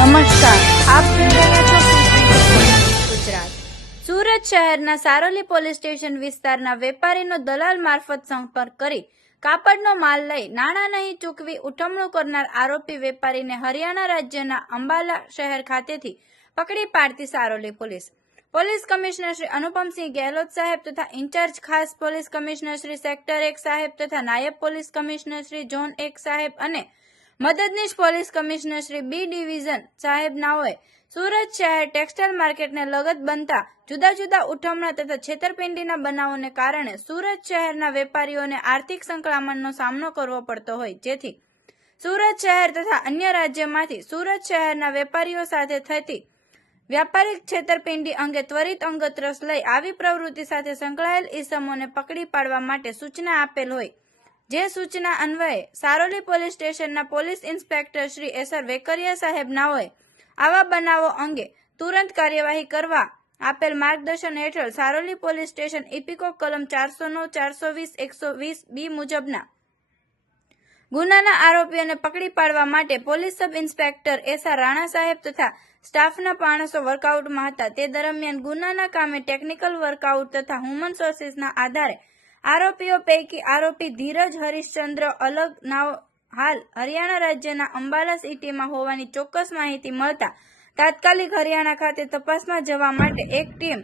નમસ્કાર. આપ સુરત શહેરના સારોલી પોલીસ સ્ટેશન વિસ્તારના વેપારીનો દલાલ મારફત સંપર્ક કરી કાપડનો માલ લઈ નાણાં નહીં ચૂકવી ઉઠમણું કરનાર આરોપી વેપારીને હરિયાણા રાજ્યના અંબાલા શહેર ખાતેથી પકડી પાડતી Saroli police. Police commissioner Shri Anupamsinh Gehlot સાહેબ તથા ઇન્ચાર્જ ખાસ પોલીસ કમિશનર શ્રી સેક્ટર એક સાહેબ તથા નાયબ પોલીસ કમિશનર શ્રી ઝોન એક સાહેબ અને મદદનીશ police commissioner Shri B division સાહેબ નાઓએ સુરત શહેર ટેક્સટાઇલ માર્કેટને લગત બનતા જુદા જુદા ઉઠમણા તથા છેતરપિંડીના બનાવોને કારણે સુરત શહેરના વેપારીઓને આર્થિક સંકળામણનો સામનો કરવો પડતો હોય. જેથી સુરત શહેર તથા અન્ય રાજ્યમાંથી સુરત શહેરના વેપારીઓ સાથે થતી વ્યાપારિક છેતરપિંડી અંગે ત્વરિત અંગત રસ લઈ આવી પ્રવૃત્તિ સાથે સંકળાયેલ ઇસમોને પકડી પાડવા માટે સૂચના આપેલ હોય. જે સૂચના અન્વયે સારોલી પોલીસ સ્ટેશનના police inspector Shri S R Vekariya સાહેબ નાઓએ આવા બનાવો અંગે તુરંત કાર્યવાહી કરવા આપેલ માર્ગદર્શન હેઠળ સારોલી પોલીસ સ્ટેશન ઇપિકો કલમ ચારસો નવ ચારસો વીસ એકસો વીસ બી મુજબના ગુનાના આરોપીઓને પકડી પાડવા માટે police sub inspector S R Rana સાહેબ તથા સ્ટાફના માણસો વર્કઆઉટમાં હતા. તે દરમિયાન ગુનાના કામે ટેકનિકલ વર્કઆઉટ તથા હ્યુમન સોર્સિસના આધારે આરોપીઓ પૈકી આરોપી ધીરજ હરિશ્ચંદ્ર અલગ નાવ હાલ હરિયાણા રાજ્યના અંબાલા સિટીમાં હોવાની ચોક્કસ માહિતી મળતા તાત્કાલિક હરિયાણા ખાતે તપાસમાં જવા માટે એક ટીમ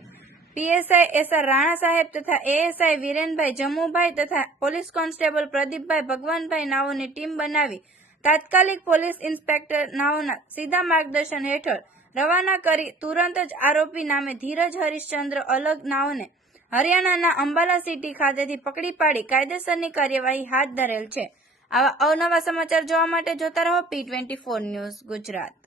પીએસઆઈ એસઆર રાણા સાહેબ તથા એએસઆઈ વિરેનભાઈ જમ્મુભાઈ તથા પોલીસ કોન્સ્ટેબલ પ્રદીપભાઈ ભગવાનભાઈ નાઓની ટીમ બનાવી તાત્કાલિક પોલીસ ઇન્સ્પેક્ટર નાઓના સીધા માર્ગદર્શન હેઠળ રવાના કરી તુરંત જ આરોપી નામે ધીરજ હરિશ્ચંદ્ર અલગ નાઓને હરિયાણાના અંબાલા સિટી ખાતેથી પકડી પાડી કાયદેસરની કાર્યવાહી હાથ ધરેલ છે. આવા અવનવા સમાચાર જોવા માટે જોતા રહો પી ટ્વેન્ટી ન્યૂઝ ગુજરાત.